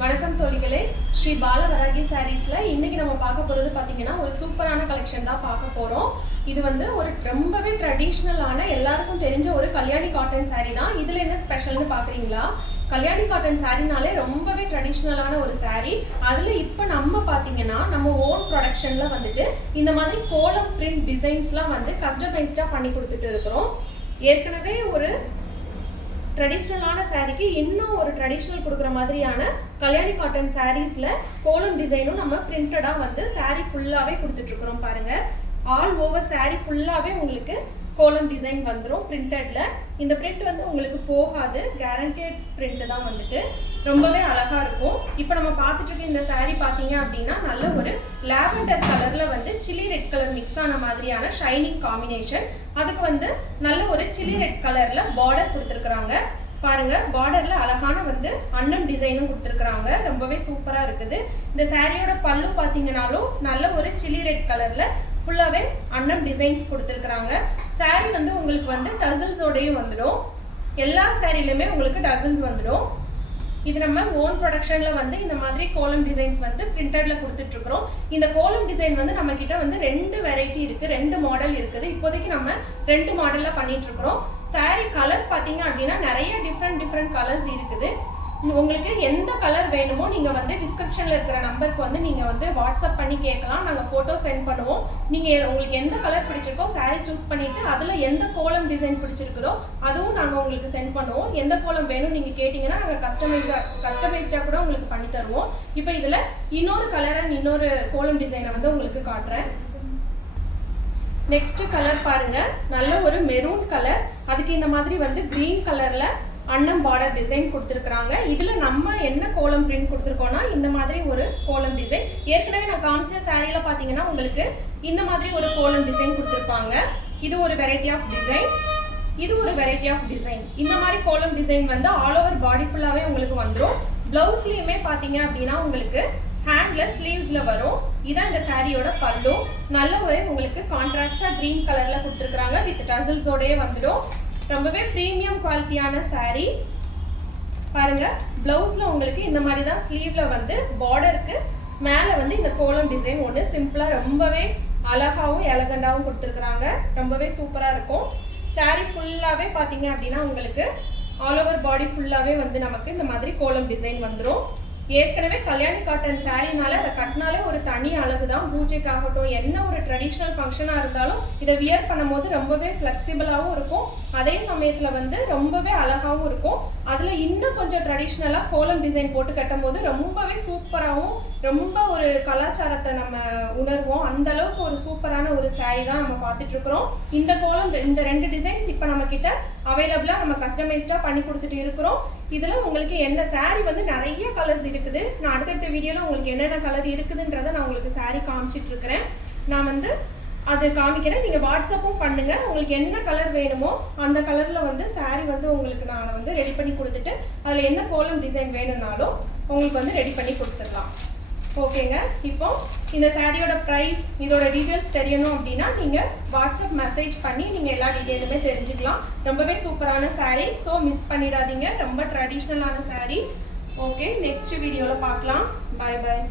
வணக்கம் தோழிகளே, ஸ்ரீ பால வராகி சாரீஸ்ல இன்னைக்கு நம்ம பார்க்க போறது பாத்தீங்கன்னா ஒரு சூப்பரான கலெக்ஷன் தான் பார்க்க போறோம். இது வந்து ஒரு ரொம்பவே ட்ரெடிஷ்னலான எல்லாருக்கும் தெரிஞ்ச ஒரு கல்யாணி காட்டன் சாரீ தான். இதுல என்ன ஸ்பெஷல்னு பாக்குறீங்களா? கல்யாணி காட்டன் சாரீனாலே ரொம்பவே ட்ரெடிஷ்னலான ஒரு சாரீ. அதுல இப்போ நம்ம பாத்தீங்கன்னா நம்ம ஓன் ப்ரொடக்ஷன்ல வந்துட்டு இந்த மாதிரி கோலம் பிரிண்ட் டிசைன்ஸ்லாம் வந்து கஸ்டமைஸ்டா பண்ணி கொடுத்துட்டு இருக்கிறோம். ஏற்கனவே ஒரு ட்ரெடிஷ்னலான சாரீக்கு இன்னும் ஒரு ட்ரெடிஷ்னல் கொடுக்குற மாதிரியான கல்யாணி காட்டன் சாரீஸ்ல கோலம் டிசைனும் நம்ம பிரிண்டடா வந்து சாரீ ஃபுல்லாவே கொடுத்துட்டு இருக்கிறோம். பாருங்க, ஆல் ஓவர் சாரீ ஃபுல்லாவே உங்களுக்கு கோலம் டிசைன் வந்துடும் பிரிண்டட்ல. இந்த பிரிண்ட் வந்து உங்களுக்கு போகாது, கேரண்டட் பிரிண்ட் தான், வந்துட்டு ரொம்பவே அழகா இருக்கும். இப்போ நம்ம பார்த்துட்டு இருக்க இந்த சாரீ பார்த்தீங்க அப்படின்னா நல்ல ஒரு லாவெண்டர் கலர்ல வந்து சில்லி ரெட் கலர் மிக்ஸ் ஆன மாதிரியான ஷைனிங் காம்பினேஷன். அதுக்கு வந்து நல்ல ஒரு சில்லி ரெட் கலர்ல பார்டர் கொடுத்துருக்குறாங்க. பாருங்க, பார்டர்ல அழகான வந்து அன்னம் டிசைனும் கொடுத்துருக்குறாங்க. ரொம்பவே சூப்பரா இருக்குது. இந்த சாரியோட பல்லு பார்த்தீங்கன்னாலும் நல்ல ஒரு சில்லி ரெட் கலர்ல ஃபுல்லாவே அன்னம் டிசைன்ஸ் கொடுத்துருக்குறாங்க. சாரி வந்து உங்களுக்கு வந்து டசல்ஸோடையும் வந்துடும். எல்லா சாரிலுமே உங்களுக்கு டசல்ஸ் வந்துடும். இது நம்ம ஓன் ப்ரொடக்ஷன்ல வந்து இந்த மாதிரி கோலம் டிசைன்ஸ் வந்து பிரிண்டட்ல கொடுத்துட்டு இருக்கிறோம். இந்த கோலம் டிசைன் வந்து நம்ம கிட்ட வந்து 2 வெரைட்டி இருக்கு, 2 மாடல் இருக்குது. இப்போதைக்கு நம்ம 2 மாடல்ல பண்ணிட்டு இருக்கிறோம். சாரி கலர் பாத்தீங்க அப்படின்னா நிறைய டிஃப்ரெண்ட் கலர்ஸ் இருக்குது. உங்களுக்கு எந்த கலர் வேணுமோ நீங்க வந்து டிஸ்கிரிப்ஷன்ல இருக்கிற நம்பருக்கு வந்து நீங்க வந்து வாட்ஸ்அப் பண்ணி கேட்கலாம். நாங்க போட்டோ சென்ட் பண்ணுவோம். நீங்க உங்களுக்கு எந்த கலர் பிடிச்சிருக்கோ சாரி சூஸ் பண்ணிட்டு அதுல எந்த கோலம் டிசைன் பிடிச்சிருக்குதோ அதுவும் நாங்க உங்களுக்கு சென்ட் பண்ணுவோம். எந்த கோலம் வேணும் நீங்க கேட்டீங்கன்னா நாங்க கஸ்டமைஸ்டா கூட உங்களுக்கு பண்ணி தருவோம். இப்போ இதுல இன்னொரு கலர் அண்ட் இன்னொரு கோலம் டிசைனை வந்து உங்களுக்கு காட்டுறேன். நெக்ஸ்ட் கலர் பாருங்க, நல்ல ஒரு மெரூன் கலர். அதுக்கு இந்த மாதிரி வந்து கிரீன் கலர்ல அன்னம் பார்டர் டிசைன் கொடுத்துருக்குறாங்க. இதுல நம்ம என்ன கோலம் பிரிண்ட் கொடுத்துருக்கோம்னா இந்த மாதிரி ஒரு கோலம் டிசைன். ஏற்கனவே நான் காமிச்ச சாரியில பாத்தீங்கன்னா உங்களுக்கு இந்த மாதிரி ஒரு கோலம் டிசைன் கொடுத்துருப்பாங்க. இது ஒரு வெரைட்டி ஆஃப் டிசைன், இது ஒரு வெரைட்டி ஆஃப் டிசைன். இந்த மாதிரி கோலம் டிசைன் வந்து ஆல் ஓவர் பாடி ஃபுல்லாவே உங்களுக்கு வந்துடும். பிளவுஸ்லயுமே பாத்தீங்க அப்படின்னா உங்களுக்கு ஹேண்ட்ல ஸ்லீவ்ஸ்ல வரும். இதான் இந்த சாரியோட பல்லு. நல்ல ஒரு உங்களுக்கு கான்ட்ராஸ்டா கிரீன் கலர்ல கொடுத்துருக்காங்க. வித் டசல்ஸோடயே வந்துடும். ரொம்பவே பிரீமியம் குவாலிட்டியான சாரீ. பாருங்க, பிளவுஸ்ல உங்களுக்கு இந்த மாதிரி தான் ஸ்லீவ்ல வந்து பார்டருக்கு மேல வந்து இந்த கோலம் டிசைன் ஒன்று சிம்பிளா ரொம்பவே அழகாவும் எலகண்டாவும் கொடுத்துருக்குறாங்க. ரொம்பவே சூப்பரா இருக்கும். சாரீ ஃபுல்லாவே பாத்தீங்க அப்படின்னா உங்களுக்கு ஆல் ஓவர் பாடி ஃபுல்லாவே வந்து நமக்கு இந்த மாதிரி கோலம் டிசைன் வந்துடும். ஏற்கனவே கல்யாணி காட்டன் சாரினால அதை கட்டினாலே ஒரு தனி அழகு தான். பூஜைக்காகட்டும் என்ன ஒரு ட்ரெடிஷ்னல் ஃபங்க்ஷனாக இருந்தாலும் இதை வியர் பண்ணும் போது ரொம்பவே ஃப்ளெக்சிபிளாகவும் இருக்கும், அதே சமயத்தில் வந்து ரொம்பவே அழகாகவும் இருக்கும். அதில் இன்னும் கொஞ்சம் ட்ரெடிஷ்னலாக கோலம் டிசைன் போட்டு கட்டும் போது ரொம்பவே சூப்பராகவும் ரொம்ப ஒரு கலாச்சாரத்தை நம்ம உணர்வோம். அந்த அளவுக்கு ஒரு சூப்பரான ஒரு சாரீ தான் நம்ம பார்த்துட்டு இருக்கிறோம். இந்த கோலம் இந்த 2 டிசைன்ஸ் இப்போ நம்ம கிட்ட அவைலபிளா நம்ம கஸ்டமைஸ்டா பண்ணி கொடுத்துட்டு இருக்கிறோம். இதுல உங்களுக்கு என்ன சாரீ வந்து நிறைய கலர்ஸ் இருக்குது. நான் அடுத்தடுத்த வீடியோல உங்களுக்கு என்னென்ன கலர் இருக்குதுன்றதை நான் உங்களுக்கு சாரீ காமிச்சிட்டு இருக்கிறேன். நான் வந்து அது காமிக்கிறேன். நீங்க வாட்ஸ்அப்பும் பண்ணுங்க. உங்களுக்கு என்ன கலர் வேணுமோ அந்த கலர்ல வந்து சாரீ வந்து உங்களுக்கு நான் வந்து ரெடி பண்ணி கொடுத்துட்டு அதுல என்ன கோலம் டிசைன் வேணும்னாலும் உங்களுக்கு வந்து ரெடி பண்ணி கொடுத்துடலாம். ஓகேங்க. இப்போ இந்த சாரியோட ப்ரைஸ் இதோட டீட்டெயில்ஸ் தெரியணும் அப்படின்னா நீங்கள் வாட்ஸ்அப் மெசேஜ் பண்ணி நீங்கள் எல்லா டீட்டெயிலுமே தெரிஞ்சுக்கலாம். ரொம்பவே சூப்பரான சாரீ, ஸோ மிஸ் பண்ணிடாதீங்க. ரொம்ப ட்ரெடிஷ்னலான சாரீ. ஓகே, நெக்ஸ்ட் வீடியோவில் பார்க்கலாம். பாய் பாய்.